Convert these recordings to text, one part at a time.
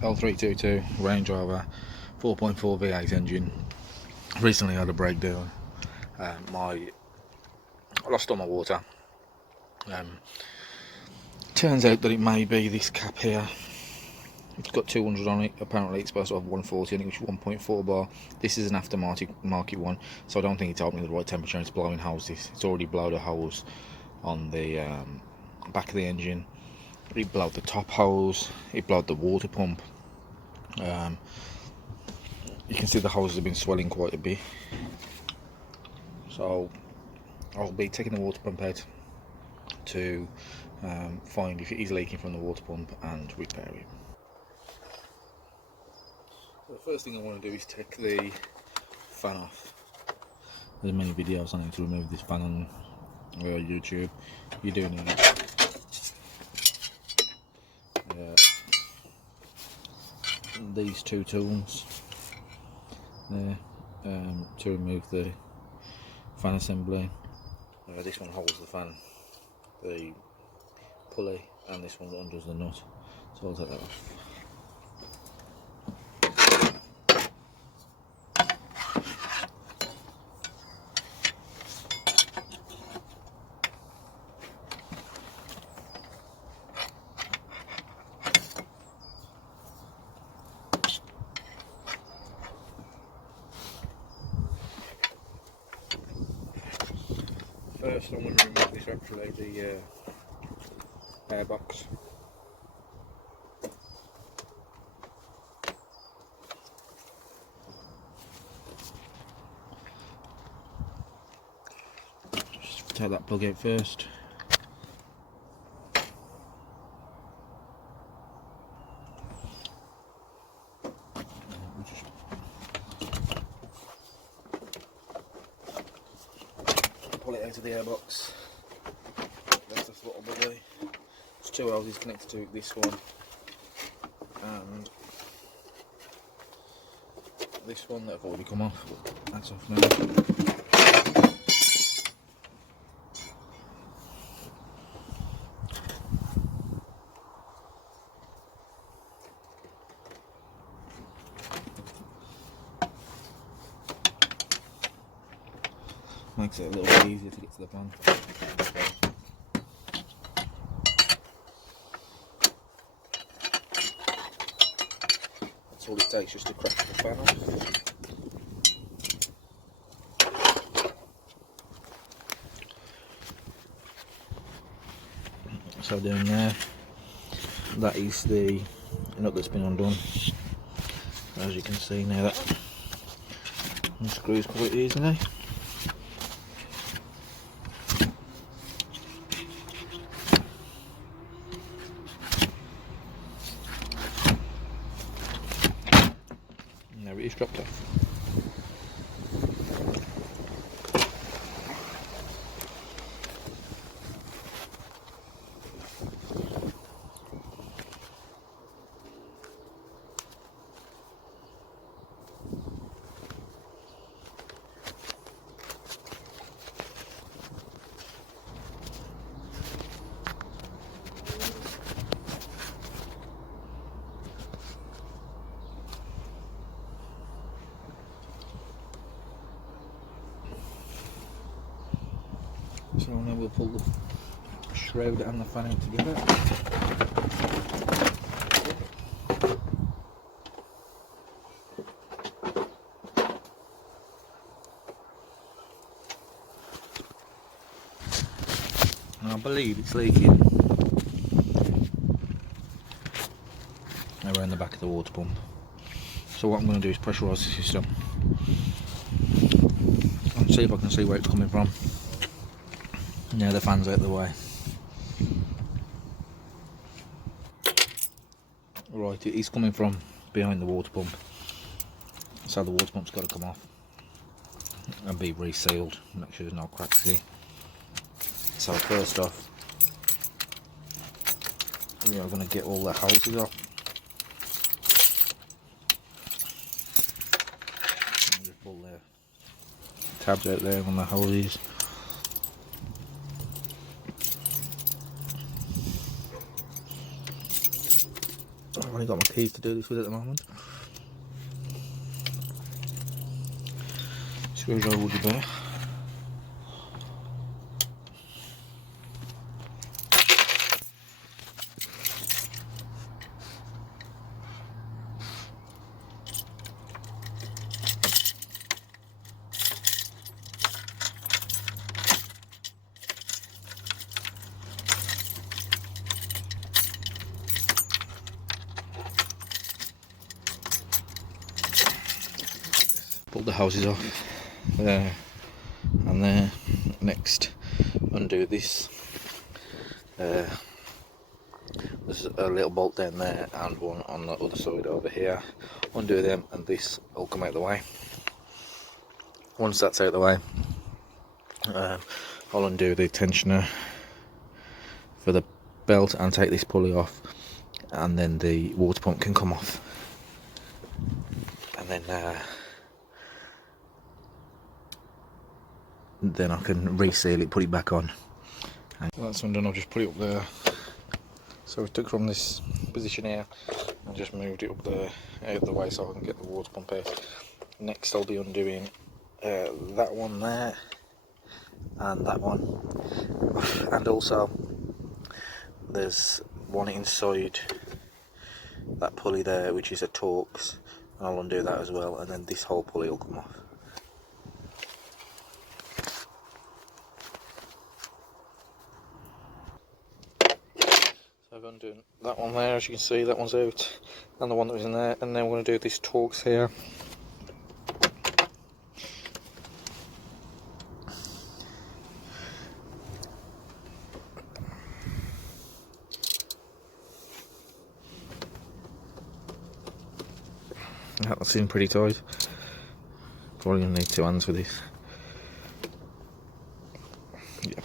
L322 Range Rover 4.4 V8 engine. Recently had a breakdown. I lost all my water. Turns out that it may be this cap here. It's got 200 on it. Apparently it's supposed to have 140 on it, which is 1.4 bar. This is an aftermarket one, so I don't think it's opening the right temperature. It's blowing hoses. It's already blown a hose on the back of the engine. It blowed the top hose. It blowed the water pump. You can see the hoses have been swelling quite a bit. So I'll be taking the water pump out to find if it is leaking from the water pump and repair it. So the first thing I want to do is take the fan off. There's many videos on how to remove this fan on YouTube. You do need these two tools there to remove the fan assembly. This one holds the fan, the pulley, and this one undoes the nut. So I'll take that off. First I'm going to remove this actually, the airbox. Just take that plug out first. Pull it out of the airbox. That's the throttle body. There's two hoses connected to this one and this one that have already come off. That's off now. Makes it a little bit easier to get to the fan. That's all it takes just to crack the fan off. So down there, that is the nut that's been undone. As you can see now, that unscrews quite easily. There it is, dropped off. So now we'll pull the shroud and the fan out together. And I believe it's leaking around the back of the water pump. So what I'm going to do is pressurise the system and see if I can see where it's coming from. Now the fan's out of the way. Right, it is coming from behind the water pump. So the water pump's got to come off and be resealed. Make sure there's no cracks here. So first off, we are going to get all the hoses off. And just pull the tabs out there on the hoses. only got my keys to do this with at the moment. Screwdriver will be there. Pull the hoses off there and there. Next, undo this. There's a little bolt down there and one on the other side over here. Undo them and this will come out of the way. Once that's out of the way, I'll undo the tensioner for the belt and take this pulley off, and then the water pump can come off. And then I can reseal it, put it back on. And that's undone. I'll just put it up there. So we took from this position here and just moved it up there out of the way so I can get the water pump out. Next I'll be undoing that one there and that one, and also there's one inside that pulley there which is a Torx, and I'll undo that as well, and then this whole pulley will come off. So I've undone that one there, as you can see, that one's out, and the one that was in there, and then we're going to do this Torx here. That seems pretty tight. Probably going to need two hands for this. Yeah.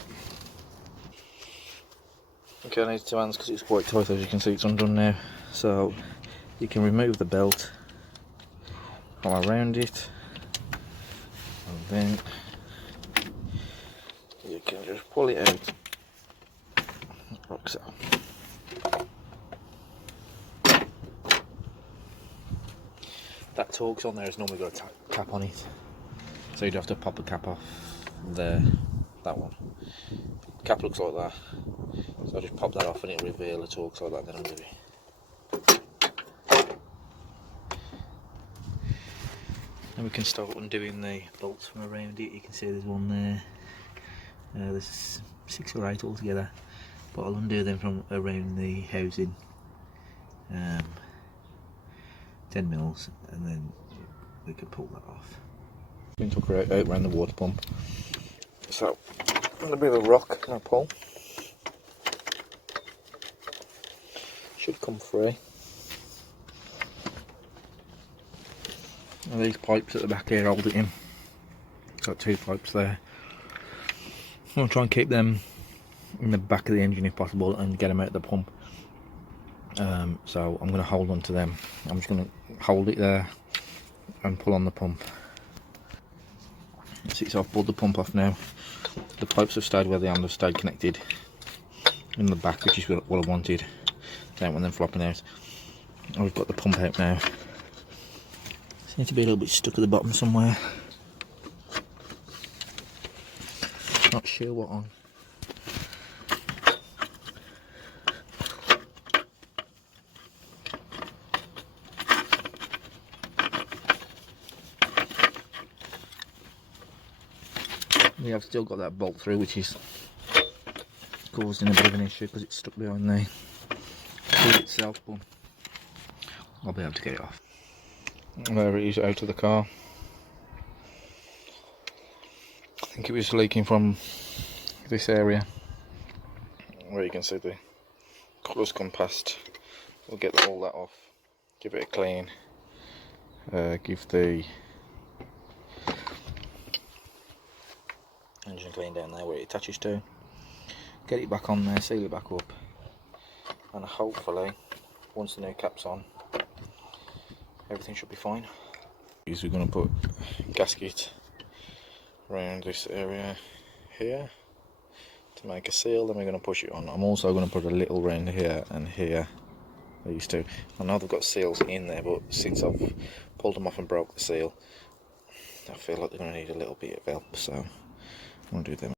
Okay, I need two hands because it's quite tight. As you can see, it's undone now. So you can remove the belt from around it, and then you can just pull it out like so. That Torx on there has normally got a cap on it, so you'd have to pop the cap off there. That one. The cap looks like that, so I just pop that off and it'll reveal the Torx like that. Then undo it. And we can start undoing the bolts from around it. You can see there's one there. There's 6 or 8 altogether, but I'll undo them from around the housing. 10 mils, and then we can pull that off. We took her out around the water pump. So, a bit of a rock and a pull. Should come free. And these pipes at the back here hold it in. Got 2 pipes there. I'm going to try and keep them in the back of the engine if possible and get them out of the pump. So I'm going to hold on to them. I'm just going to hold it there and pull on the pump. See, so I've pulled the pump off now. The pipes have stayed where they are, they've stayed connected in the back, which is what I wanted. Don't want them flopping out. I've got the pump out now. Seems to be a little bit stuck at the bottom somewhere. Not sure what on. We have still got that bolt through, which is causing a bit of an issue because it's stuck behind the wheel itself, but I'll be able to get it off. There it is, out of the car. I think it was leaking from this area where you can see the colours come past. We'll get all that off, give it a clean, give the engine clean down there where it attaches to, get it back on there, seal it back up, and hopefully once the new cap's on everything should be fine. We're going to put a gasket around this area here to make a seal, then we're going to push it on. I'm also going to put a little round here and here I used to. I know they've got seals in there, but since I've pulled them off and broke the seal, I feel like they're going to need a little bit of help, so I'm going to do them.